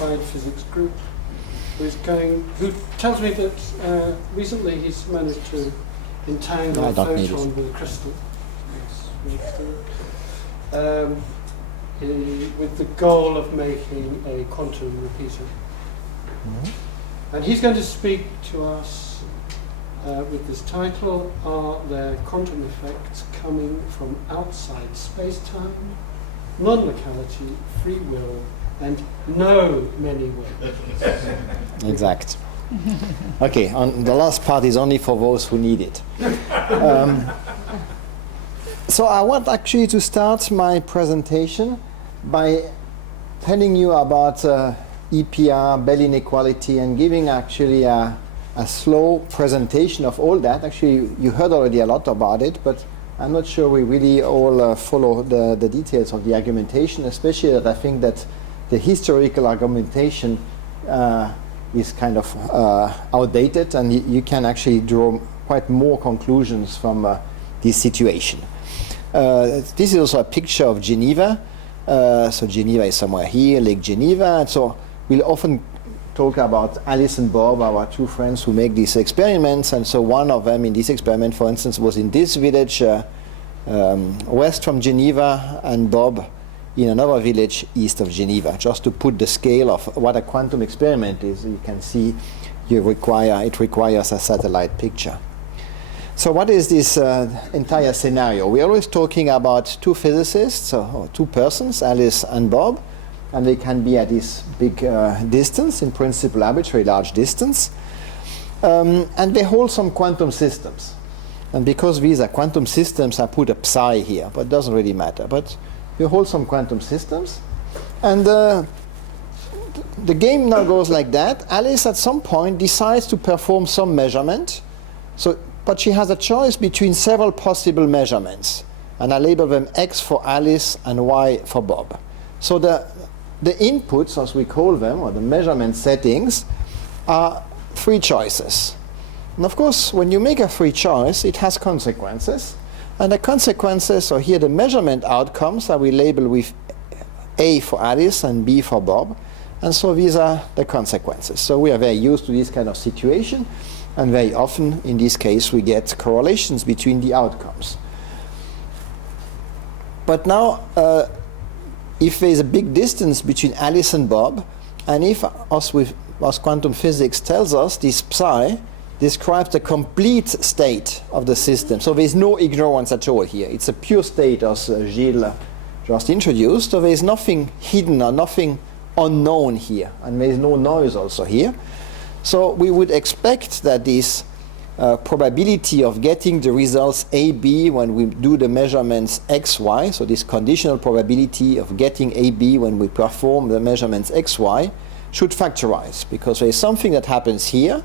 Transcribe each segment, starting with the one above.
applied physics group, who tells me that recently he's managed to entangle a photon with a crystal. With the goal of making a quantum repeater. Mm-hmm. And he's going to speak to us with this title, Are There Quantum Effects Coming from Outside Space-Time, Non-Locality, Free Will, and No Many Ways? Exact. Okay, the last part is only for those who need it. So I want actually to start my presentation by telling you about EPR, Bell inequality, and giving actually a slow presentation of all that. Actually, you heard already a lot about it, but I'm not sure we really all follow the details of the argumentation, especially that I think that the historical argumentation is kind of outdated, and you can actually draw quite more conclusions from this situation. This is also a picture of Geneva. So Geneva is somewhere here, Lake Geneva. And so we'll often talk about Alice and Bob, our two friends who make these experiments. And so one of them in this experiment, for instance, was in this village west from Geneva, and Bob in another village east of Geneva. Just to put the scale of what a quantum experiment is, you can see it requires a satellite picture. So what is this entire scenario? We're always talking about two physicists, or two persons, Alice and Bob, and they can be at this big distance, in principle arbitrary large distance, and they hold some quantum systems. And because these are quantum systems, I put a psi here, but it doesn't really matter. But we hold some quantum systems, and the game now goes like that. Alice at some point decides to perform some measurement, but she has a choice between several possible measurements, and I label them X for Alice and Y for Bob. So the inputs, as we call them, or the measurement settings, are three choices. And of course, when you make a free choice, it has consequences. And the consequences, or here the measurement outcomes, I will label with A for Alice and B for Bob. And so these are the consequences. So we are very used to this kind of situation. And very often, in this case, we get correlations between the outcomes. But now, if there is a big distance between Alice and Bob, and if, as quantum physics tells us, this psi describes the complete state of the system. So there is no ignorance at all here. It's a pure state, as Gilles just introduced. So there is nothing hidden or nothing unknown here. And there is no noise also here. So we would expect that this probability of getting the results AB when we do the measurements XY, so this conditional probability of getting AB when we perform the measurements XY, should factorize, because there is something that happens here,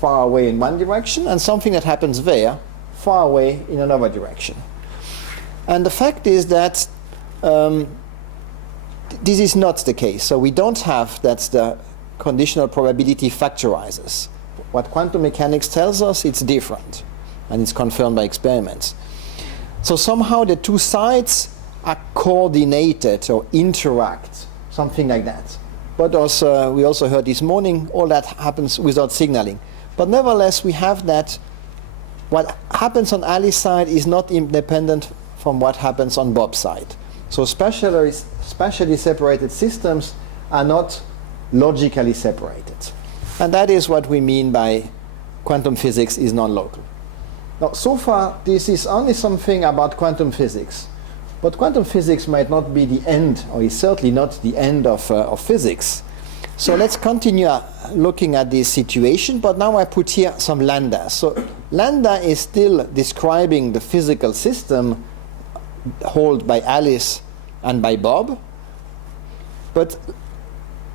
far away in one direction, and something that happens there, far away in another direction. And the fact is that this is not the case. So we don't have that the conditional probability factorizes. What quantum mechanics tells us, it's different, and it's confirmed by experiments. So somehow the two sides are coordinated or interact, something like that. But also, we also heard this morning, all that happens without signaling. But nevertheless, we have that what happens on Alice's side is not independent from what happens on Bob's side. So spatially separated systems are not logically separated. And that is what we mean by quantum physics is non-local. Now, so far, this is only something about quantum physics. But quantum physics might not be the end, or is certainly not the end of physics. So let's continue looking at this situation, but now I put here some lambda. So lambda is still describing the physical system held by Alice and by Bob. But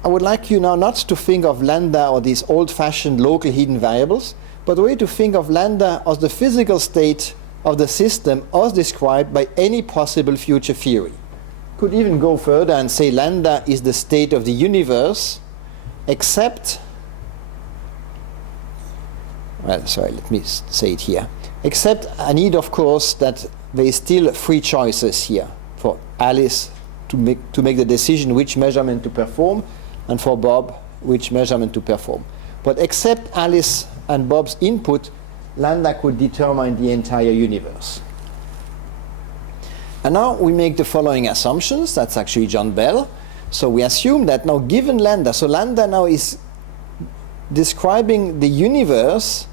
I would like you now not to think of lambda or these old-fashioned local hidden variables, but a way to think of lambda as the physical state of the system as described by any possible future theory. Could even go further and say lambda is the state of the universe, except, well, sorry, let me say it here. Except I need, of course, that there is still free choices here for Alice to make the decision which measurement to perform, and for Bob, which measurement to perform. But except Alice and Bob's input, lambda could determine the entire universe. And now we make the following assumptions. That's actually John Bell. So we assume that now given lambda, so lambda now is describing the universe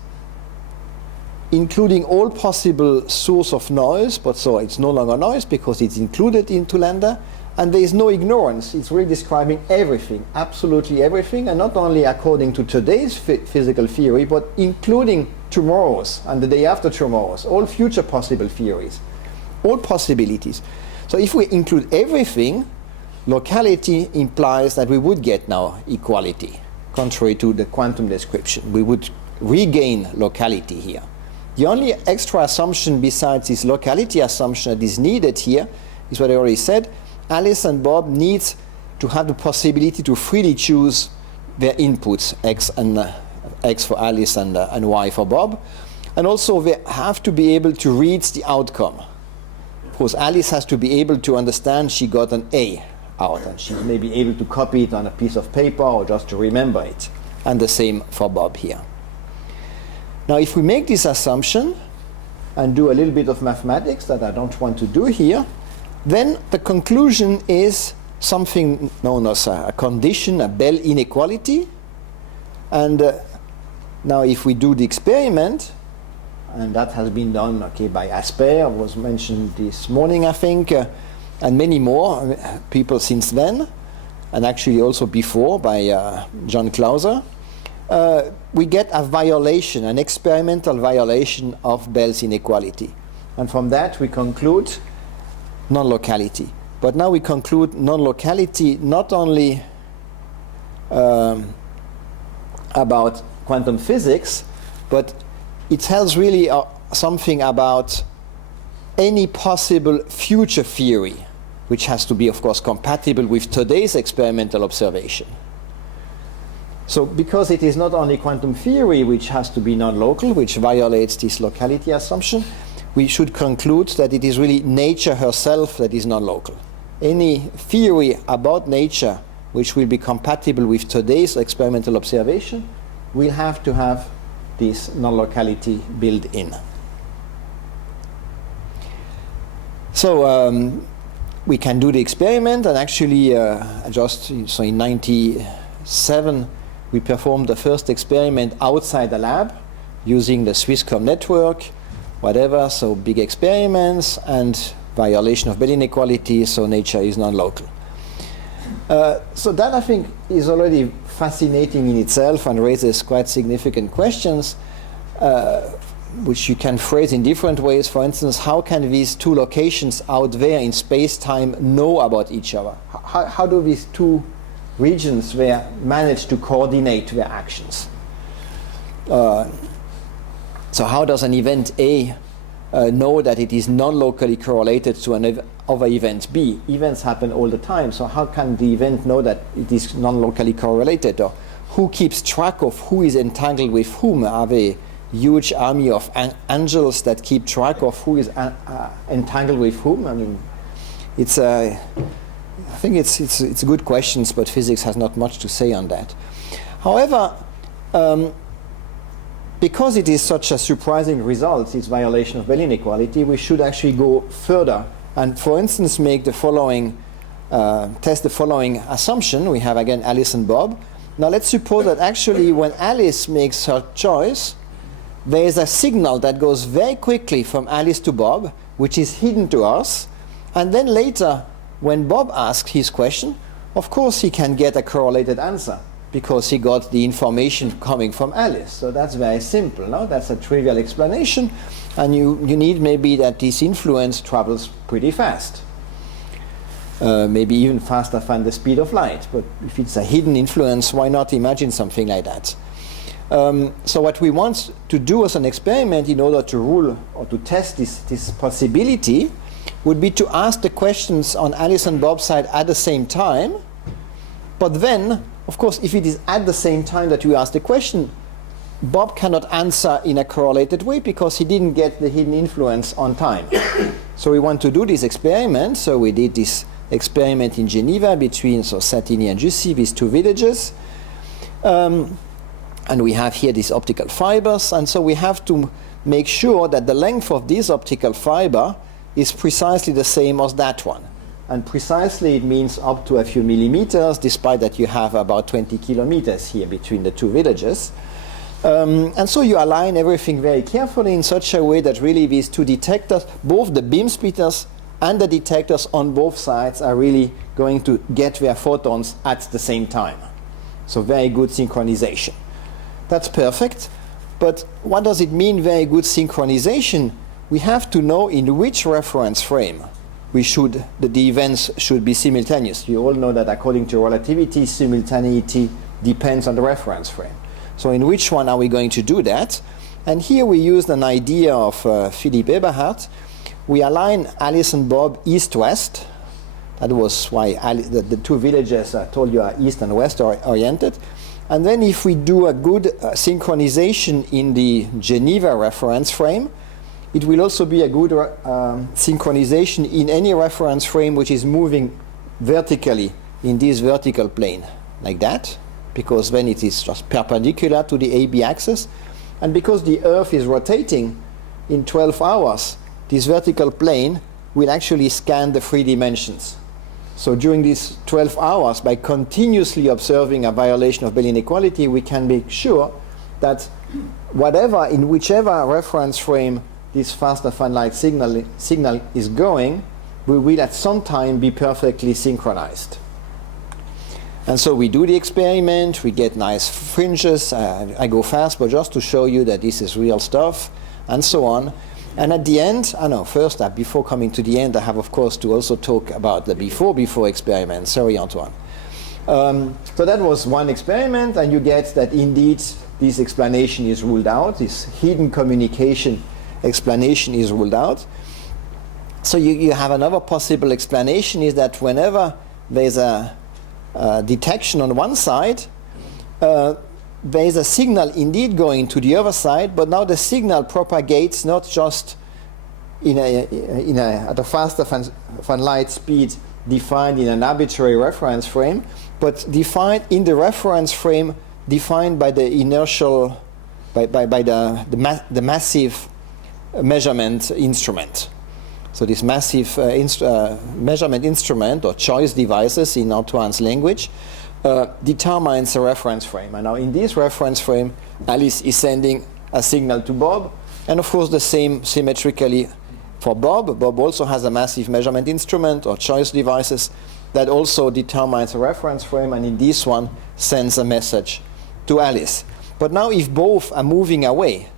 including all possible source of noise, but so it's no longer noise because it's included into lambda, and there is no ignorance. It's really describing everything, absolutely everything, and not only according to today's physical theory, but including tomorrow's and the day after tomorrow's, all future possible theories, all possibilities. So if we include everything, locality implies that we would get now equality, contrary to the quantum description. We would regain locality here. The only extra assumption besides this locality assumption that is needed here is what I already said. Alice and Bob need to have the possibility to freely choose their inputs, X for Alice and Y for Bob. And also they have to be able to read the outcome. Of course, Alice has to be able to understand she got an A out, and she may be able to copy it on a piece of paper or just to remember it. And the same for Bob here. Now, if we make this assumption and do a little bit of mathematics that I don't want to do here, then the conclusion is something known as a condition, a Bell inequality. And now if we do the experiment, and that has been done by Asper, was mentioned this morning, I think, and many more people since then, and actually also before by John Clauser, we get a violation, an experimental violation of Bell's inequality. And from that we conclude non-locality. But now we conclude non-locality not only about quantum physics, but it tells really something about any possible future theory, which has to be, of course, compatible with today's experimental observation. So because it is not only quantum theory which has to be non-local, which violates this locality assumption, we should conclude that it is really nature herself that is non-local. Any theory about nature which will be compatible with today's experimental observation will have to have this non-locality built in. So we can do the experiment, and actually so in 1997 we performed the first experiment outside the lab using the Swisscom network, whatever, so big experiments and violation of Bell inequality, so nature is non-local. So that I think is already fascinating in itself and raises quite significant questions, which you can phrase in different ways. For instance, how can these two locations out there in space-time know about each other? How do these two regions there manage to coordinate their actions? So how does an event A know that it is non-locally correlated to other event B? Events happen all the time, so how can the event know that it is non-locally correlated? Or who keeps track of who is entangled with whom? Are they huge army of angels that keep track of who is entangled with whom? I mean, it's I think it's good questions, but physics has not much to say on that. However, because it is such a surprising result, this violation of Bell inequality, we should actually go further and, for instance, make the following, test the following assumption. We have again Alice and Bob. Now let's suppose that actually when Alice makes her choice, there is a signal that goes very quickly from Alice to Bob, which is hidden to us, and then later, when Bob asks his question, of course he can get a correlated answer because he got the information coming from Alice. So that's very simple, no? That's a trivial explanation, and you need maybe that this influence travels pretty fast. Maybe even faster than the speed of light, but if it's a hidden influence, why not imagine something like that? So what we want to do as an experiment in order to rule or to test this possibility would be to ask the questions on Alice and Bob's side at the same time, but then, of course, if it is at the same time that you ask the question, Bob cannot answer in a correlated way because he didn't get the hidden influence on time. So we want to do this experiment, so we did this experiment in Geneva between Satigny and Gisin, these two villages. And we have here these optical fibers, and so we have to make sure that the length of this optical fiber is precisely the same as that one. And precisely it means up to a few millimeters, despite that you have about 20 kilometers here between the two villages. And so you align everything very carefully in such a way that really these two detectors, both the beam splitters and the detectors on both sides, are really going to get their photons at the same time. So very good synchronization. That's perfect. But what does it mean, very good synchronization? We have to know in which reference frame the events should be simultaneous. You all know that according to relativity, simultaneity depends on the reference frame. So in which one are we going to do that? And here we used an idea of Philipp Eberhardt. We align Alice and Bob east-west. That was why the two villages I told you are east and west oriented. And then if we do a good synchronization in the Geneva reference frame, it will also be a good synchronization in any reference frame which is moving vertically in this vertical plane, like that, because then it is just perpendicular to the AB axis. And because the Earth is rotating in 12 hours, this vertical plane will actually scan the 3 dimensions. So during these 12 hours, by continuously observing a violation of Bell inequality, we can make sure that in whichever reference frame this faster than light signal is going, we will at some time be perfectly synchronized. And so we do the experiment, we get nice fringes. I go fast, but just to show you that this is real stuff, and so on. And at the end, before coming to the end, I have, of course, to also talk about the before experiment. Sorry, Antoine. So that was one experiment, and you get that indeed this explanation is ruled out. This hidden communication explanation is ruled out. So you have another possible explanation, is that whenever there's a detection on one side, there is a signal indeed going to the other side, but now the signal propagates not just at a faster than light speed defined in an arbitrary reference frame, but defined in the reference frame defined by the inertial, by the massive measurement instrument. So this massive measurement instrument, or choice devices in Antoine's language, determines a reference frame. And now in this reference frame, Alice is sending a signal to Bob, and of course the same symmetrically for Bob. Bob also has a massive measurement instrument, or choice devices, that also determines a reference frame, and in this one sends a message to Alice. But now if both are moving away,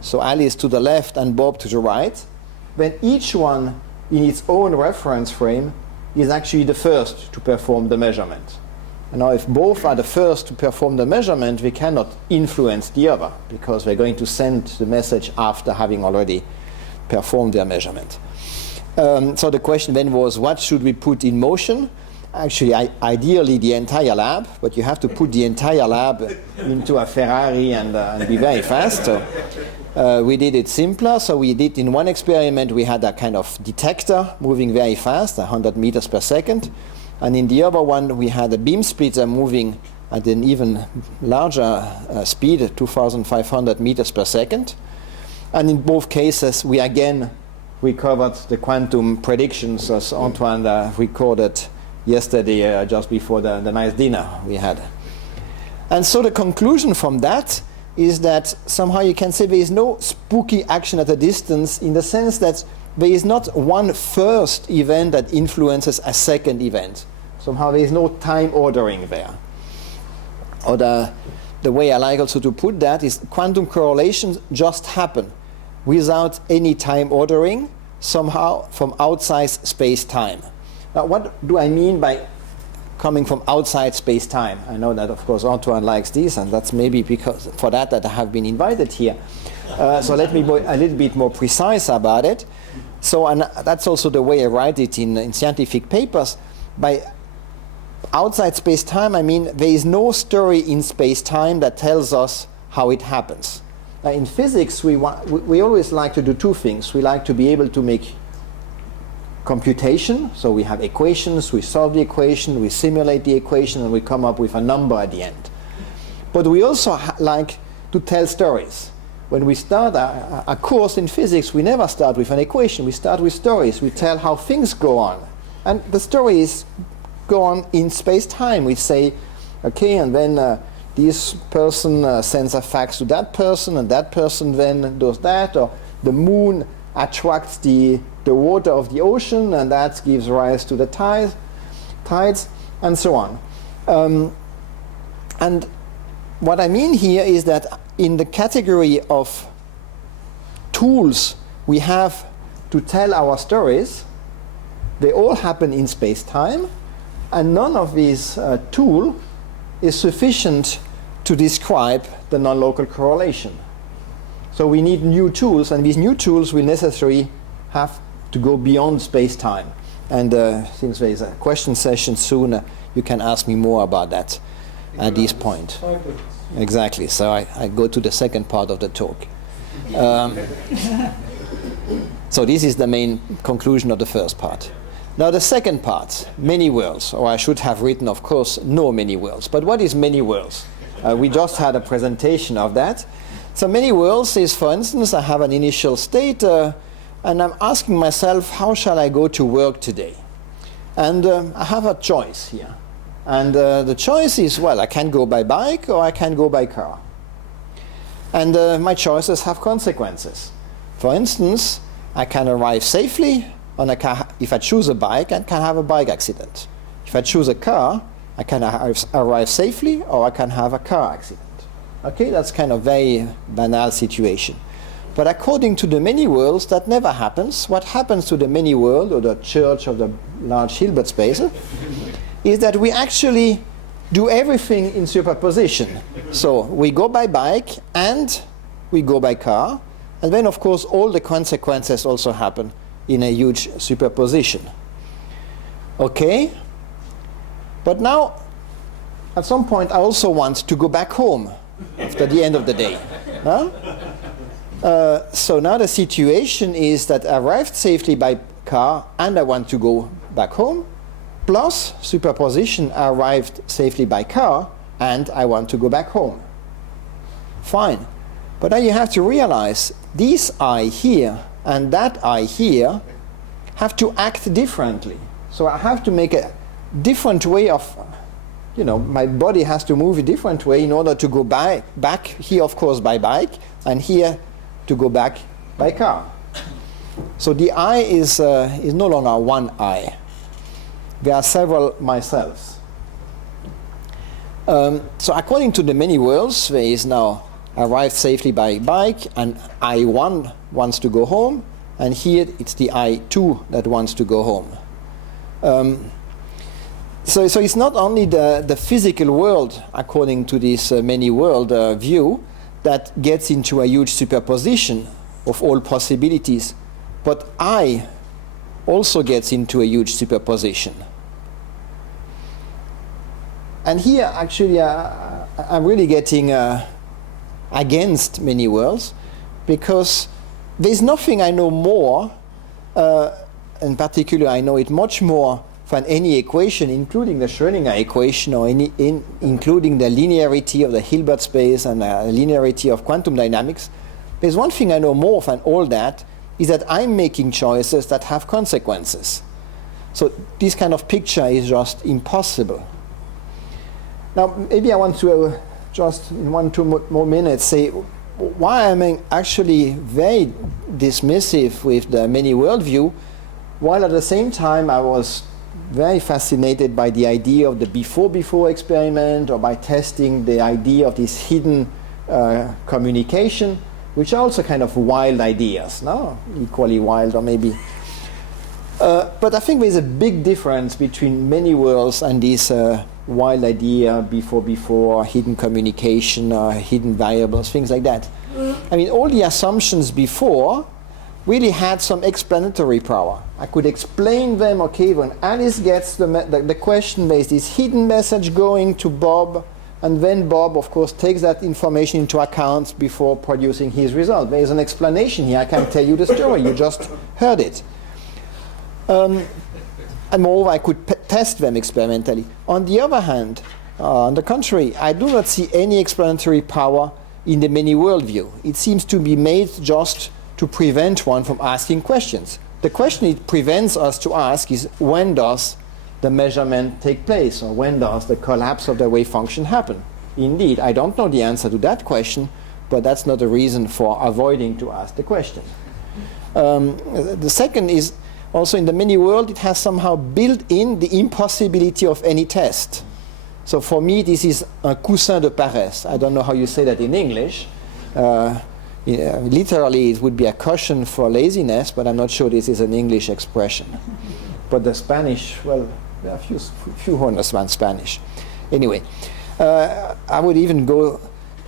so Alice to the left and Bob to the right, then each one in its own reference frame is actually the first to perform the measurement. And now if both are the first to perform the measurement, we cannot influence the other, because we're going to send the message after having already performed their measurement. So the question then was, what should we put in motion? Actually, ideally the entire lab, but you have to put the entire lab into a Ferrari and be very fast. So we did it simpler. So we did, in one experiment, we had a kind of detector moving very fast, 100 meters per second. And in the other one, we had a beam splitter moving at an even larger speed, 2,500 meters per second. And in both cases, we again recovered the quantum predictions as Antoine recorded yesterday, just before the nice dinner we had. And so the conclusion from that is that somehow you can say there is no spooky action at a distance, in the sense that there is not one first event that influences a second event. Somehow there is no time ordering there. Or the way I like also to put that is quantum correlations just happen without any time ordering, somehow from outside space-time. Now, what do I mean by coming from outside space-time? I know that, of course, Antoine likes this, and that's maybe because for that I have been invited here. So let me be a little bit more precise about it. So, and that's also the way I write it in scientific papers. By outside space-time, I mean there is no story in space-time that tells us how it happens. Now, in physics, we always like to do two things. We like to be able to make computation. So we have equations, we solve the equation, we simulate the equation, and we come up with a number at the end. But we also like to tell stories. When we start a course in physics, we never start with an equation. We start with stories. We tell how things go on. And the stories go on in space-time. We say, okay, and then this person sends a fax to that person, and that person then does that, or the moon attracts the water of the ocean, and that gives rise to the tides, and so on. And what I mean here is that in the category of tools we have to tell our stories, they all happen in space-time, and none of these tools is sufficient to describe the non-local correlation. So we need new tools, and these new tools will necessarily have to go beyond space-time. And since there is a question session soon, you can ask me more about that at this point. Exactly, so I go to the second part of the talk. So this is the main conclusion of the first part. Now the second part, many worlds, or I should have written, of course, no many worlds. But what is many worlds? We just had a presentation of that. So many worlds is, for instance, I have an initial state, and I'm asking myself, how shall I go to work today? And I have a choice here. And the choice is, well, I can go by bike or I can go by car. And my choices have consequences. For instance, I can arrive safely, and if I choose a bike, I can have a bike accident. If I choose a car, I can arrive safely, or I can have a car accident. Okay, that's kind of very banal situation. But according to the many worlds, that never happens. What happens to the many world, or the church of the large Hilbert space, is that we actually do everything in superposition. So we go by bike and we go by car, and then of course all the consequences also happen in a huge superposition. Okay? But now, at some point I also want to go back home after the end of the day. Huh? So now the situation is that I arrived safely by car and I want to go back home, plus superposition, I arrived safely by car and I want to go back home. Fine. But now you have to realize this I here and that I here have to act differently. So I have to make a different way of, my body has to move a different way in order to go back here, of course, by bike, and here to go back by car. So the I is no longer one I. There are several myselfs. So according to the many worlds, there is now arrived safely by bike, and I1 wants to go home, and here it's the I2 that wants to go home. So it's not only the physical world, according to this many world view, that gets into a huge superposition of all possibilities, but I also gets into a huge superposition. And here, actually, I'm really getting against many worlds, because there's nothing I know more, in particular I know it much more than any equation, including the Schrödinger equation, or including the linearity of the Hilbert space and the linearity of quantum dynamics. There's one thing I know more than all that, is that I'm making choices that have consequences. So this kind of picture is just impossible. Now, maybe I want to just in 1-2 more minutes say why I'm actually very dismissive with the many worldview, while at the same time I was very fascinated by the idea of the before experiment, or by testing the idea of this hidden communication, which are also kind of wild ideas, no? Equally wild, or maybe. But I think there's a big difference between many worlds and this wild idea before, hidden communication, hidden variables, things like that. I mean, all the assumptions before really had some explanatory power. I could explain them, okay, when Alice gets the question, there's this hidden message going to Bob, and then Bob, of course, takes that information into account before producing his result. There is an explanation here. I can tell you the story. You just heard it. And moreover, I could test them experimentally. On the other hand, on the contrary, I do not see any explanatory power in the many worldview. It seems to be made just to prevent one from asking questions. The question it prevents us to ask is, when does the measurement take place, or when does the collapse of the wave function happen? Indeed, I don't know the answer to that question, but that's not a reason for avoiding to ask the question. The second is, also in the many world, it has somehow built in the impossibility of any test. So for me, this is un coussin de paresse. I don't know how you say that in English. Literally, it would be a cushion for laziness, but I'm not sure this is an English expression. But the Spanish, well, there are few who understand Spanish. Anyway, I would even go,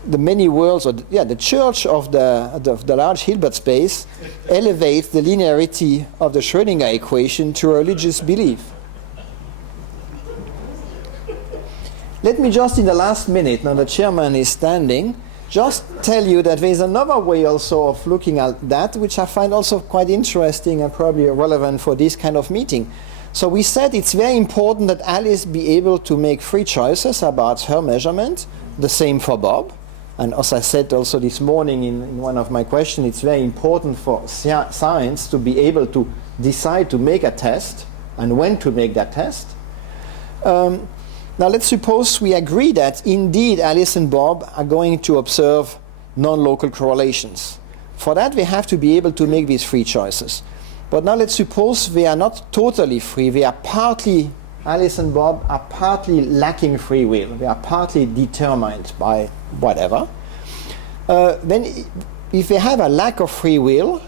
the many worlds, or the church of the large Hilbert space elevates the linearity of the Schrödinger equation to religious belief. Let me just, in the last minute, now the chairman is standing, just tell you that there is another way also of looking at that, which I find also quite interesting and probably relevant for this kind of meeting. So we said it's very important that Alice be able to make free choices about her measurement, the same for Bob. And as I said also this morning in one of my questions, it's very important for science to be able to decide to make a test and when to make that test. Now let's suppose we agree that indeed Alice and Bob are going to observe non-local correlations. For that we have to be able to make these free choices. But now let's suppose they are not totally free. They are partly, Alice and Bob are partly lacking free will. They are partly determined by whatever. Then if they have a lack of free will,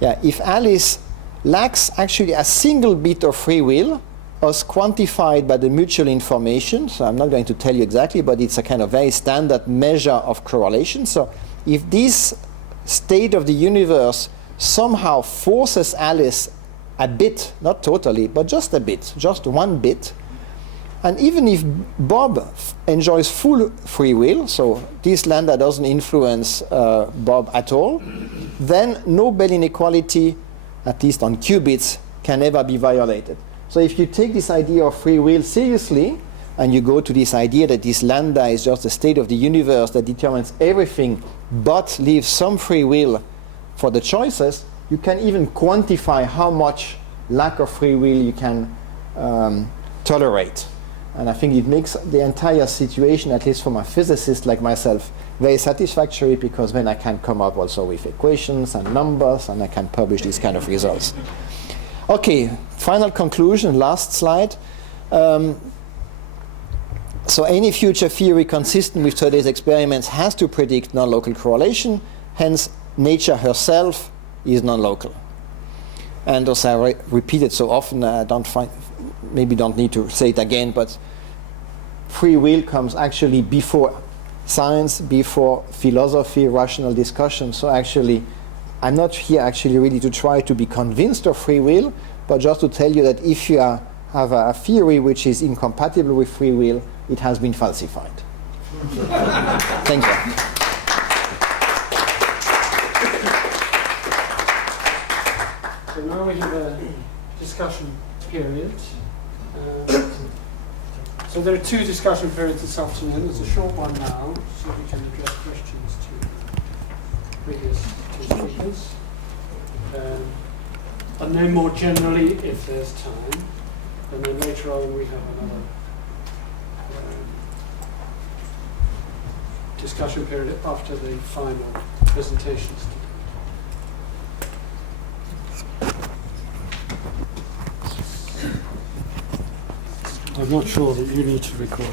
if Alice lacks actually a single bit of free will, as quantified by the mutual information, so I'm not going to tell you exactly, but it's a kind of very standard measure of correlation. So if this state of the universe somehow forces Alice a bit, not totally, but just a bit, just one bit, and even if Bob enjoys full free will, so this lambda doesn't influence Bob at all, then no Bell inequality, at least on qubits, can ever be violated. So if you take this idea of free will seriously, and you go to this idea that this lambda is just a state of the universe that determines everything, but leaves some free will for the choices, you can even quantify how much lack of free will you can tolerate. And I think it makes the entire situation, at least for a physicist like myself, very satisfactory, because then I can come up also with equations and numbers, and I can publish these kind of results. Okay, final conclusion, last slide. So any future theory consistent with today's experiments has to predict non-local correlation, hence nature herself is non-local. And as I repeat it so often, I maybe don't need to say it again, but free will comes actually before science, before philosophy, rational discussion. So actually, I'm not here actually really to try to be convinced of free will, but just to tell you that if you have a theory which is incompatible with free will, it has been falsified. Thank you. So now we have a discussion period. So there are two discussion periods this afternoon. There's a short one now, so we can address questions to previous two speakers. And then more generally, if there's time, and then later on we have another discussion period after the final presentations. I'm not sure that you need to record.